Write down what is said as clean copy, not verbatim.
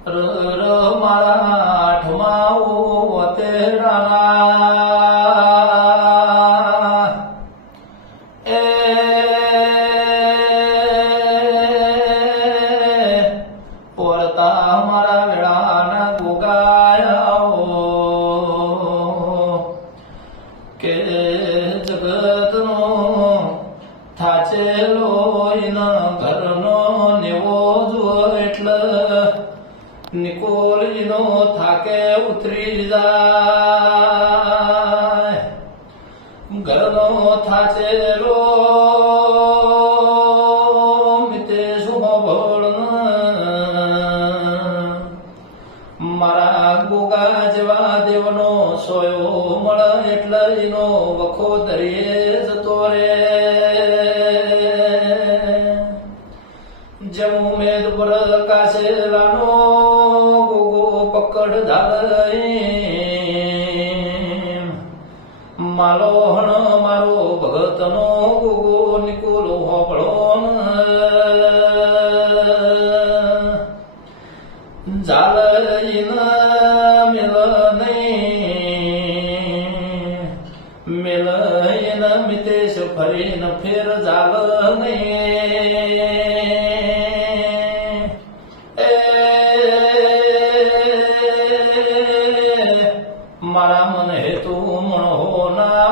મારા આઠમા તેડાના એ પોરતા મારા વેળાના ગોગાયા કે જગતનો થાચેલો ઘરનો નેવો જો એટલે નિકોલીનો થાકે ઉતરી જાય ઘરનો થાચેલો મિતે શુભળ મારા ગોગા જેવા દેવનો સોયો મળે એટલે એનો વખો દરિયે જતો રે જમુ મેદ પર કાશેલાનો ગોગો પકડ ધાર માલો હણ મારો ભગતનો ગોગો નિકોલો હોપળો જાલ મેલ મિતેશ ફરીન ફેર જાલ મારા મન હેતુ મણો ના